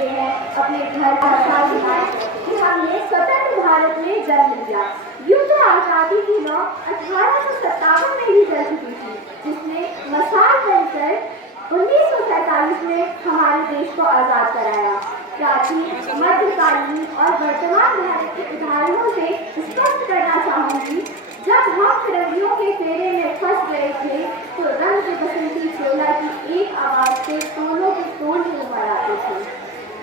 देते हैं अपने घर का साथ कि हमने स्वतंत्र भारत में जन्म लिया। यूं तो आज़ादी की नौ 1857 में ही जल चुकी थी, जिसने मसाल बनकर 1947 में हमारे देश को आज़ाद कराया। प्राचीन, मध्यकालीन और वर्तमान भारत के उदाहरणों से स्पष्ट करना चाहूंगी, जब हम फिरंगियों के फेरे में फंस गए थे तो रंग के बसंती चोला की एक आवाज से टोलों के टोल उमड़ आते थे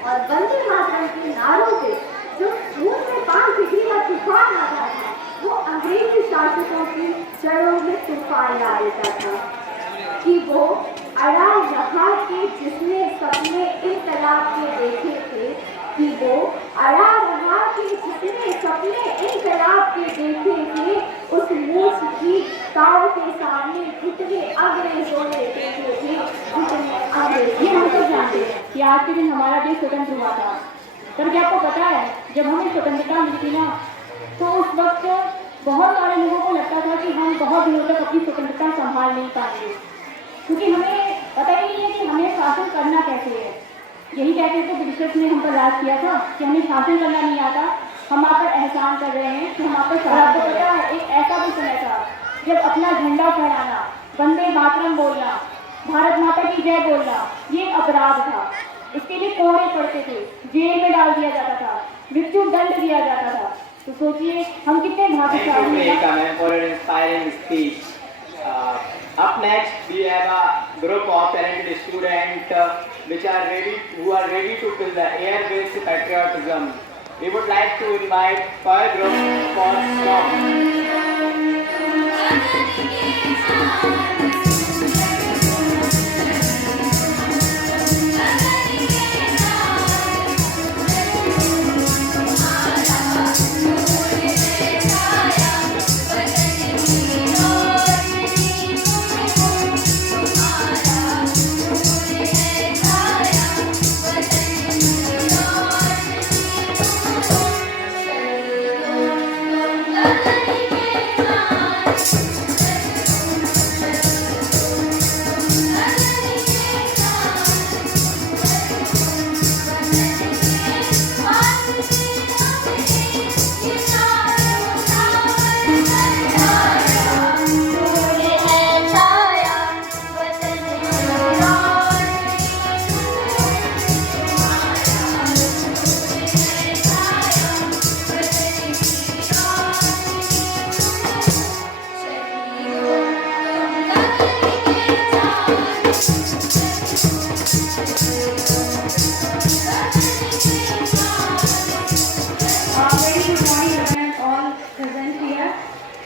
और वंदे मातरम के नारों से जो खून में 5 डिग्री का तूफान आता था, वो अंग्रेजी शासकों की जड़ों में तूफान ला देता था। कि वो अड़ा रहा कि जिसने सपने इनकलाब के देखे थे, कि वो अड़ा रहा कि जिसने सपने इनकलाब के देखे थे, उस मूछ की ताव के सामने घुटने अंग्रेजों ने देखे थे, घुटने अंग्रेज। ये हम सब जानते हैं कि आज के दिन हमारा देश स्वतंत्र हुआ था। पर क्या आपको पता है, जब हमें स्वतंत्रता मिली थी ना, तो उस वक्त बहुत सारे लोगों को लगता था कि हम बहुत दिनों तक अपनी स्वतंत्रता संभाल नहीं पाएंगे, क्योंकि हमें पता ही नहीं है कि हमें शासन करना कैसे है। यही कहते थे ब्रिटिशर्स ने हम पर राज किया था कि हमें शासन करना नहीं आता, हम आप पर एहसान कर रहे हैं कि हम आप पर। आपको पता है, एक ऐसा भी समय था जब अपना झंडा फहराना, वंदे मातरम बोलना, भारत माता की जय बोलना, ये एक अपराध था। इसके लिए कोड़े पड़ते थे, जेल में डाल दिया जाता था, मृत्यु दंड दिया जाता था। तो सोचिए हम कितने भाग्यशाली हैं। Up next, we have a group of talented students who are ready to fill the air with patriotism. We would like to invite 5 groups for song.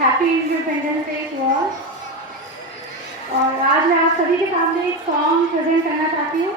Happy independence day to all. और आज मैं आप सभी के सामने एक song present करना चाहती हूँ।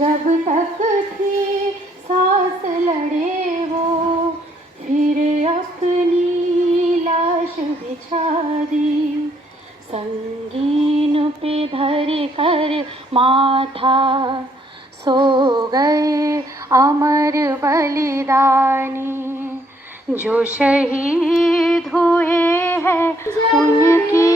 जब तक थी सांस लड़े वो, फिर अपनी लाश बिछा दी, संगीन पे धर कर माथा, सो गए अमर बलिदानी, जो शहीद हुए हैं उनकी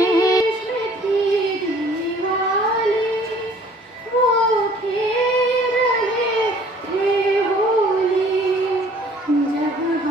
जब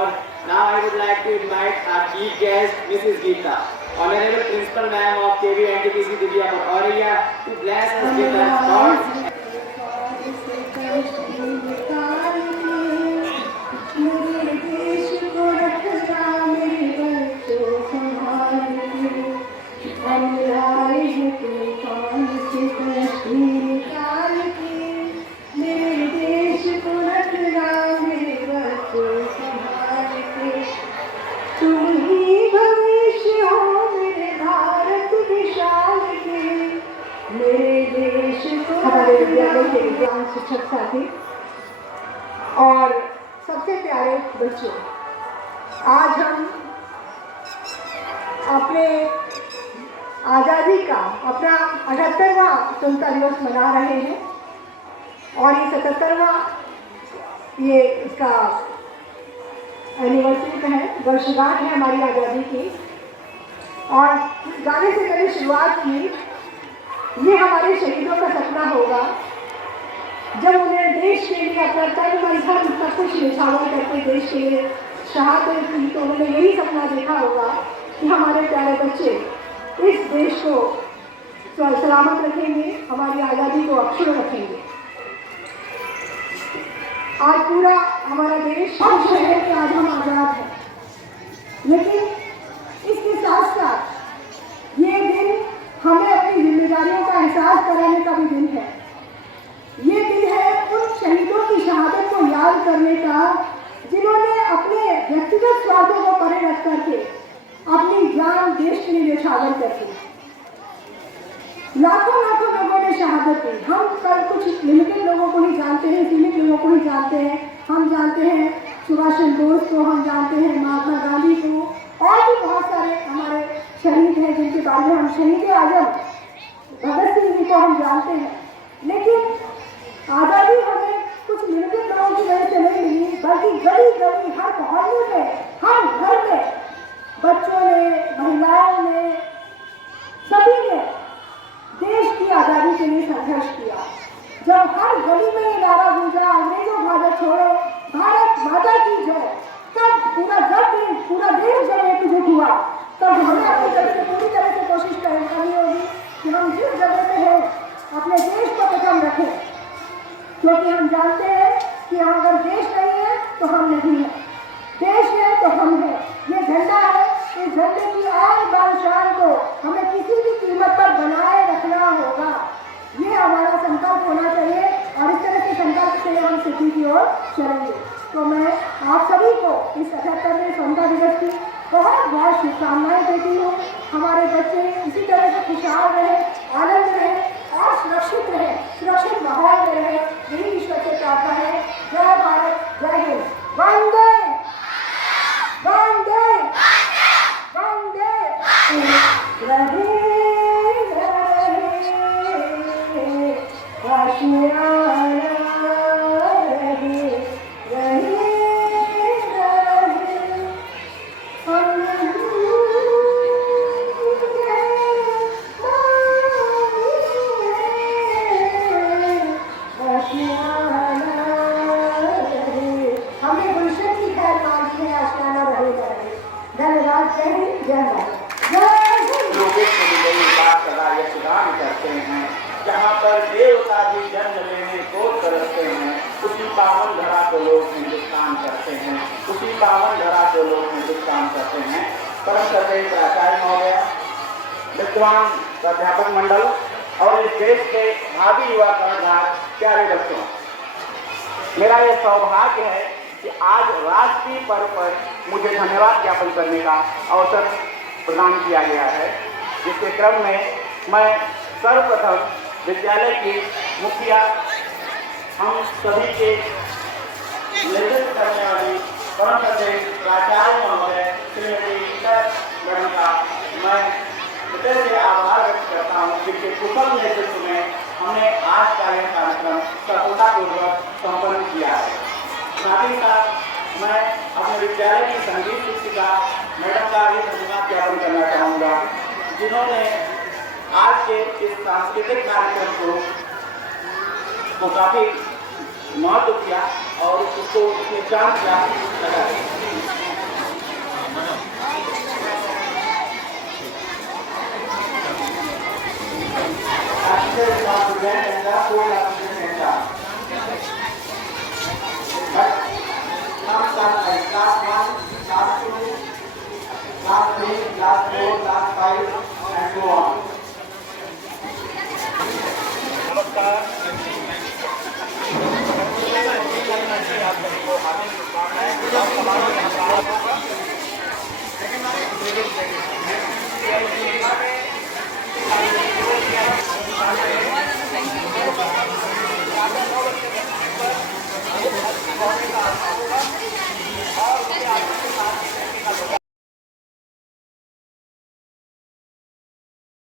much. Now I would like to invite our chief guest, Mrs. Geeta, Honorable Principal Ma'am of KV NTPC Divya Auraya, to bless us with her thoughts. हमारे विद्यालय के विद्वान शिक्षक साथी और सबसे प्यारे बच्चों, आज हम अपने आज़ादी का अपना 78वां स्वतंत्रता दिवस मना रहे हैं और ये 77वां ये इसका एनिवर्सरी है, वर्षगांठ है हमारी आज़ादी की। और गाने से पहले शुरुआत की, ये हमारे शहीदों का सपना होगा जब उन्हें देश के लिए अपना तन मन धन सब कुछ निछावर करके देश के लिए शहादत की, तो उन्होंने यही सपना देखा होगा कि हमारे प्यारे बच्चे इस देश को सलामत रखेंगे, हमारी आज़ादी को अक्षुण्ण रखेंगे। आज पूरा हमारा देश हम शहर के आज हम आज़ाद हैं, लेकिन इसके साथ साथ ये दिन हमें अपनी जिम्मेदारियों का एहसास कराने का भी दिन है। ये दिन है उन शहीदों की शहादत को याद करने का जिन्होंने अपने व्यक्तिगत स्वार्थों को परे रख करके अपनी जान देश के लिए न्यौछावर कर दी। लाखों लाखों लोगों ने शहादत दी। हम कल कुछ लिमिटेड लोगों को ही जानते हैं, सीमित लोगों को ही जानते हैं। हम जानते हैं सुभाष चंद्र बोस को, हम जानते हैं महात्मा गांधी को, और भी बहुत सारे हमारे शहीद हैं जिनके बारे में हम शहीद आजम भगत सिंह जी को हम जानते हैं। लेकिन आज़ादी हमें कुछ लिमिटेड लोगों की वजह से नहीं मिली, बल्कि गली गली हर मोहल्ले में, हर घर में बच्चों ने, महिलाओं ने, सभी ने देश की आज़ादी के लिए संघर्ष किया। जब हर गली में ये नारा गूंजा, अंग्रेजों भारत छोड़ो, भारत माता की जय, तब पूरा देश जब एकजुट हुआ, तब हमें अपनी तरफ से पूरी तरह से कोशिश करनी होगी कि हम जिस जगह पे हैं अपने देश को प्रथम रखें, क्योंकि हम जानते हैं कि अगर देश नहीं है तो हम नहीं हैं, देश है तो हम हैं। ये झंडा है, इस झंडे की आन बान शान को हमें किसी भी कीमत पर बनाए रखना होगा। ये हमारा संकल्प होना चाहिए और इस तरह के संकल्प से हम सिद्धि की ओर चलेंगे। तो मैं आप सभी को इस 78वें स्वतंत्रता दिवस की बहुत बहुत शुभकामनाएं देती हूँ। हमारे बच्चे इसी तरह से खुशहाल रहे, आनंद रहे और सुरक्षित रहे, सुरक्षित माहौल में रहे, यही ईश्वर से प्रार्थना है। जय भारत, जय हिंद, वंदे वंदे वंदे रहे जहाँ पर देवता भी जन्म लेने को तरसते हैं, उसी पावन धरा को लोग हिंदुस्तान करते हैं, उसी पावन धरा को लोग हिंदुस्तान करते हैं। परम श्रद्धेय प्राचार्य महोदय, विद्वान प्राध्यापक मंडल और इस देश के भावी युवा कर्णधार प्यारे बच्चों, मेरा यह सौभाग्य है कि आज राष्ट्रीय पर्व पर मुझे धन्यवाद ज्ञापन करने का अवसर प्रदान किया गया है, जिसके क्रम में मैं सर्वप्रथम विद्यालय की मुखिया, हम सभी के नेतृत्व करने वाली परम श्रद्धेय प्राचार्य महोदय श्रीमती गीता मैडम का मैं हृदय से आभार व्यक्त करता हूँ, जिनके कुशल नेतृत्व में हमने आज का यह कार्यक्रम सफलतापूर्वक संपन्न किया है। साथ ही साथ मैं अपने विद्यालय की संगीत शिक्षिका मैडम का भी धन्यवाद ज्ञापन करना चाहूँगा, जिन्होंने आज के इस सांस्कृतिक कार्यक्रम को काफ़ी महत्व किया और उसको इतने चांद लगा। हार्दिक शुभकामनाएं। आप समारोह में